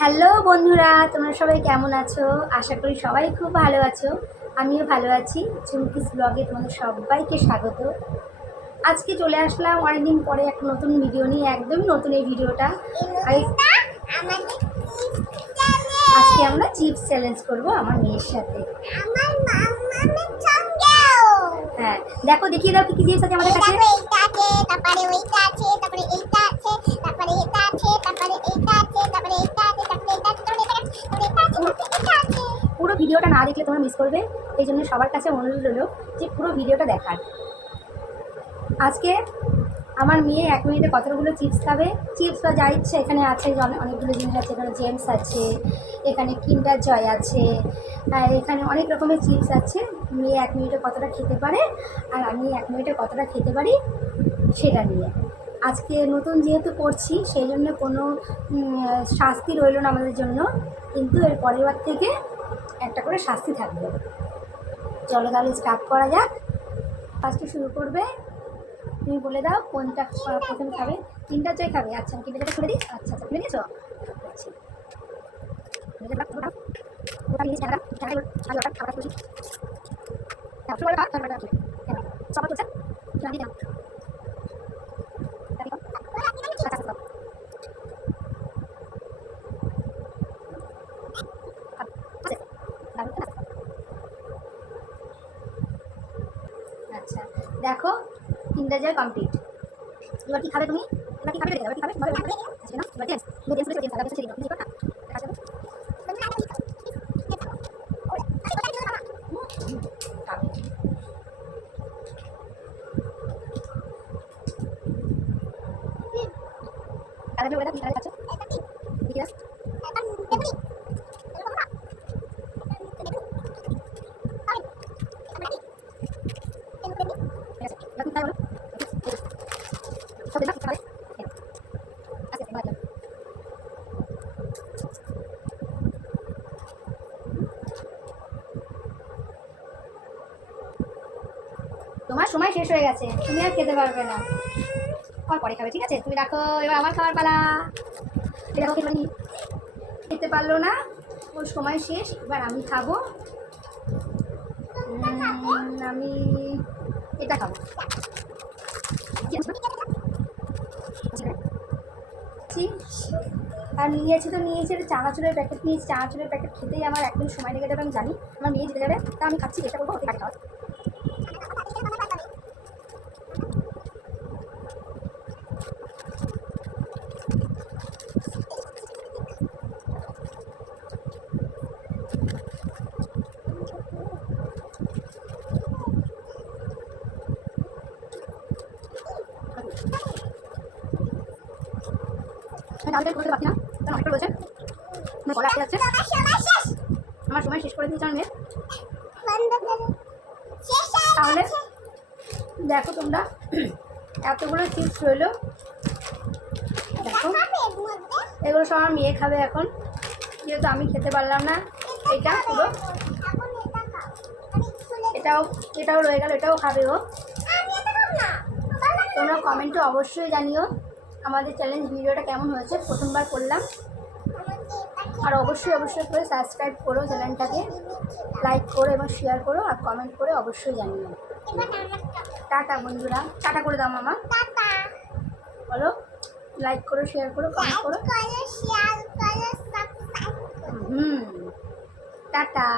Hello বন্ধুরা, তোমরা সবাই কেমন আছো? আশা করি সবাই খুব ভালো আছো। আমিও ভালো আছি। চুমকিস ব্লগে তোমাদের সবাইকে স্বাগত। আজকে চলে আসলাম অনেকদিন পরে একটা নতুন ভিডিও নিয়ে, একদমই নতুন এই ভিডিওটা। আজকে আমরা চিপস চ্যালেঞ্জ করব আমার মেয়ের সাথে। হ্যাঁ, দেখো দেখিয়ে দাও কি কি চিপস আছে আমাদের কাছে। পুরো ভিডিওটা না দেখলে তোমরা মিস করবে, এই জন্য সবার কাছে অনুরোধ রইল যে পুরো ভিডিওটা দেখার। আজকে আমার মেয়ে 1 মিনিটে কতগুলো চিপস খাবে, চিপস বা যা ইচ্ছে এখানে আছে, অনেকগুলো জিনিস আছে। এখানে জেমস আছে, এখানে কিন্ডার জয় আছে, আর এখানে অনেক রকমের চিপস আছে। মেয়ে 1 মিনিটে কতটা খেতে পারে আর আমি 1 মিনিটে কতটা খেতে পারি সেটা নিয়ে আজকে নতুন যেহেতু করছি, সেই জন্য কোনো শাস্তি রইল না আমাদের জন্য, কিন্তু এর পরের বার থেকে একটা করে শাস্তি থাকবে। চলো তাহলে স্টার্ট করা যাক। ফার্স্টে শুরু করবে, তুমি বলে দাও কোনটা প্রথমে খাবে। কিন্ডার জয় খাবে? আচ্ছা, আমি কিন্ডার জয় খুলে দিই। আচ্ছা আচ্ছা, খুলে দিয়েছো? আচ্ছা দেখো, কিন্ডার জয় কমপ্লিট। এবার কি খাবে তুমি? এবার কি খাবে? এবার কি খাবে? এবার কি খাবে? আচ্ছা না, এবার জেমস। তুমি জেমস বলেছো, জেমস আগে ছেড়ে দাও। তুমি করো না? আচ্ছা খাবে। আরে ওটা কি খাবে? আচ্ছা ঠিক আছে। তোমার সময় শেষ হয়ে গেছে, তুমি আর খেতে পারবে না। পরে খাবে, ঠিক আছে? তুমি রাখো, এবার আমার খাওয়ার পালা। দেখো খেতে পারলো না, ওর সময় শেষ। এবার আমি খাবো। আমি এটা খাবো। আর নিয়েছি তো নিয়েছি, চানাচুরের প্যাকেট নিয়েছি। চানাচুরের প্যাকেট খেতেই আমার একদিন সময় লেগে যাবে, আমি জানি। আমার মেয়ে যেতে যাবে, তা আমি খাচ্ছি, চেষ্টা করবো ওকে কাটে খাওয়ার। আমি ডালটা করতে পারছি না, কারণ অনেকটা রয়েছে, আমার গলা আটকে যাচ্ছে। আমার সময় শেষ করে দিয়েছে আমার মেয়ে। তাহলে দেখো তোমরা, এতগুলো চিপস রইলো, দেখো এগুলো সব আমার মেয়ে খাবে এখন, যেহেতু আমি খেতে পারলাম না। এটা পুরো, এটাও রয়ে গেল, এটাও খাবে ও। তোমরা কমেন্টে অবশ্যই জানিও আমাদের চ্যালেঞ্জ ভিডিওটা কেমন হয়েছে, প্রথমবার করলাম। আর অবশ্যই করে সাবস্ক্রাইব করো চ্যানেলটাকে, লাইক করো এবং শেয়ার করো, আর কমেন্ট করে অবশ্যই জানিও। টাটা বন্ধুরা, টাটা করে দাও মামা, বলো। লাইক করো, শেয়ার করো, কমেন্ট করো। টাটা।